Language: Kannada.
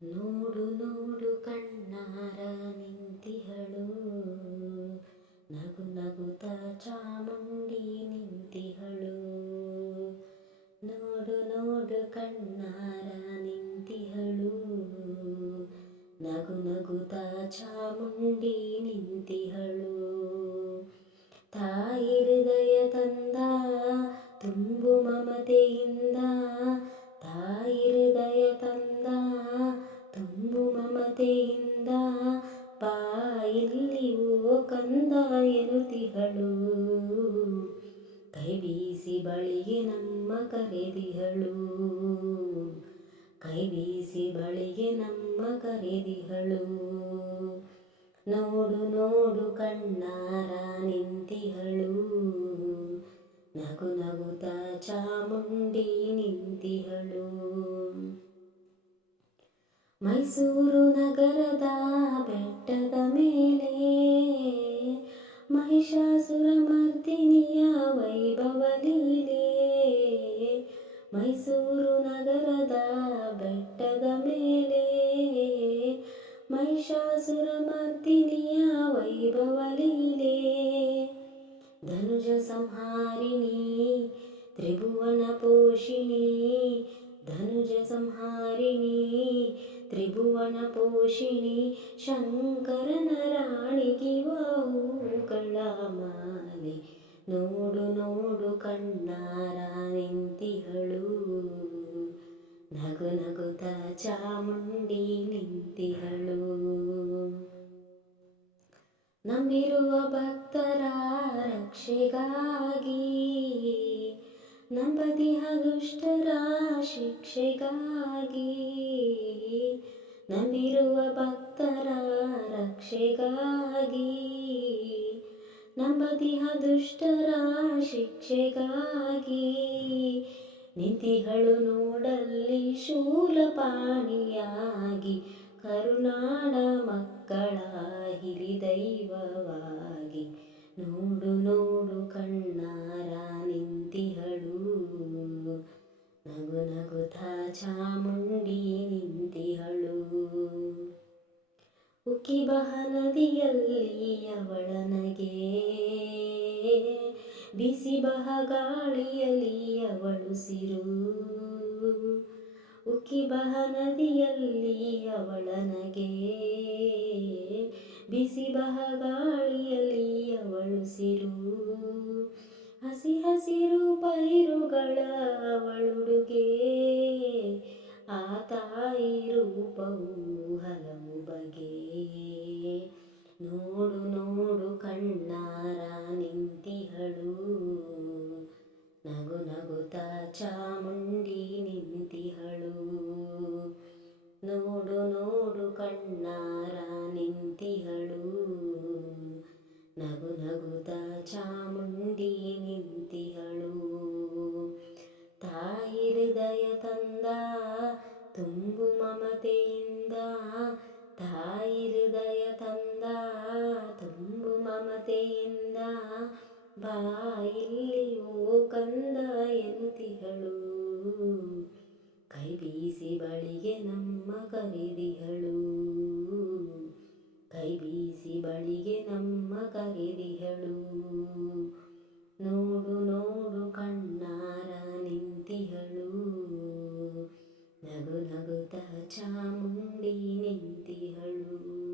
ನೋಡು ನೋಡು ಕಣ್ಣಾರ ನಿಂತಿಹಳು, ನಗು ನಗುತ್ತ ಚಾಮುಂಡಿ ನಿಂತಿಹಳು. ನೋಡು ನೋಡು ಕಣ್ಣಾರ ನಿಂತಿಹಳು, ನಗು ನಗುತ್ತ ಚಾಮುಂಡಿ ನಿಂತಿಹಳು. ತಾಯಿ ಹೃದಯ ತಂದ ತುಂಬು ಮಮತೆಯಿಂದ, ತಾಯಿ ಹೃದಯ ತಂದ ತುಂಬು ಮಮತೆಯಿಂದ, ಬಾ ಇಲ್ಲಿ ಓ ಕಂದ ಎನ್ನುತ್ತಿಹಳು. ಕೈ ಬೀಸಿ ಬಳಿಗೆ ನಮ್ಮ ಕರೆದಿಹಳು, ಕೈ ಬೀಸಿ ಬಳಿಗೆ ನಮ್ಮ ಕರೆದಿಹಳು. ನೋಡು ನೋಡು ಕಣ್ಣಾರ ನಿಂತಿಹಳು, ನಗು ನಗುತ್ತ ಚಾಮುಂಡಿ ನಿಂತಿಹಳು. ಮೈಸೂರು ನಗರದ ಬೆಟ್ಟದ ಮೇಲೆ ಮಹಿಷಾಸುರ ಮರ್ದಿನಿಯ ವೈಭವ ಲೀಲೆ. ಮೈಸೂರು ನಗರದ ಬೆಟ್ಟದ ಮೇಲೆ ಮಹಿಷಾಸುರ ಮರ್ದಿನಿಯ ವೈಭವ ಲೀಲೆ. ಧನುಜ ಸಂಹಾರಿಣಿ ತ್ರಿಭುವನ ಪೋಷಿಣಿ, ಧನುಜ ಸಂಹಾರಿಣಿ ತ್ರಿಭುವನ ಪೋಷಿಣಿ, ಶಂಕರನ ರಾಣಿಗಿವ ಹೂಗಳ ಮಾಲೆ. ನೋಡು ನೋಡು ಕಣ್ಣಾರ ನಿಂತಿಹಳು, ನಗು ನಗುತ್ತ ಚಾಮುಂಡಿ ನಿಂತಿಹಳು. ನಂಬಿರುವ ಭಕ್ತರ ರಕ್ಷೆಗಾಗಿ, ನಂಬದಿಹ ದುಷ್ಟರ ಶಿಕ್ಷೆಗಾಗಿ. ನಂಬಿರುವ ಭಕ್ತರ ರಕ್ಷೆಗಾಗಿ, ನಂಬದಿಹ ದುಷ್ಟರ ಶಿಕ್ಷೆಗಾಗಿ. ನಿಂತಿಹಳು ನೋಡಲ್ಲಿ ಶೂಲಪಾಣಿಯಾಗಿ, ಕರುನಾಡ ಮಕ್ಕಳ ಹಿರಿದೈವವಾಗಿ. ನೋಡು ನೋಡು ಕಣ್ಣಾರ ನಿಂತಿಹಳು, ನಗು ನಗುತ್ತ ಚಾಮುಂಡಿ ನಿಂತಿಹಳು. ಉಕ್ಕಿಬಹ ನದಿಯಲ್ಲಿ ಅವಳ ನಗೆ, ಬಿಸಿ ಬಹ ಗಾಳಿಯಲ್ಲಿ ಅವಳುಸಿರು. ಉಕ್ಕಿಬಹ ನದಿಯಲ್ಲಿ ಅವಳ ನಗೆ, ಬಿಸಿ ಬಹ ಗಾಳಿಯಲ್ಲಿ ಅವಳುಸಿರು. ಹಸಿ ಹಸಿರು ಪೈರುಗಳ ಅವಳುಡುಗೆ, ಆ ತಾಯಿ ರೂಪವು ಹಲವು ಬಗೆ. ನೋಡು ನೋಡು ಕಣ್ಣಾರ ನಿಂತಿಹಳು, ನಗು ನಗುತ್ತ ಚಾಮುಂಡಿ ನಿಂತಿಹಳು. ನೋಡು ನೋಡು ಕಣ್ಣಾರ ನಿಂತಿಹಳು, ನಗು ನಗುತ್ತ ಚಾಮುಂಡಿ ನಿಂತಿಹಳು. ತಾಯಿ ಹೃದಯ ತಂದ ತುಂಬು ಮಮತೆಯಿಂದ, ತಾಯಿ ಹೃದಯ ತಂದ ತುಂಬು ಮಮತೆಯಿಂದ, ಬಾ ಇಲ್ಲಿ ಓ ಕಂದ ಎನ್ನುತ್ತಿಹಳು. ಕೈ ಬೀಸಿ ಬಳಿಗೆ ನಮ್ಮ ಕರೆದಿಹಳು, ಕೈ ಬೀಸಿ ಬಳಿಗೆ ನಮ್ಮ ಕರೆದಿಹಳು. ನೋಡು ನೋಡು ಕಣ್ಣಾರ ನಿಂತಿಹಳು, ನಗು ನಗುತ್ತ ಚಾಮುಂಡಿ ನಿಂತಿಹಳು.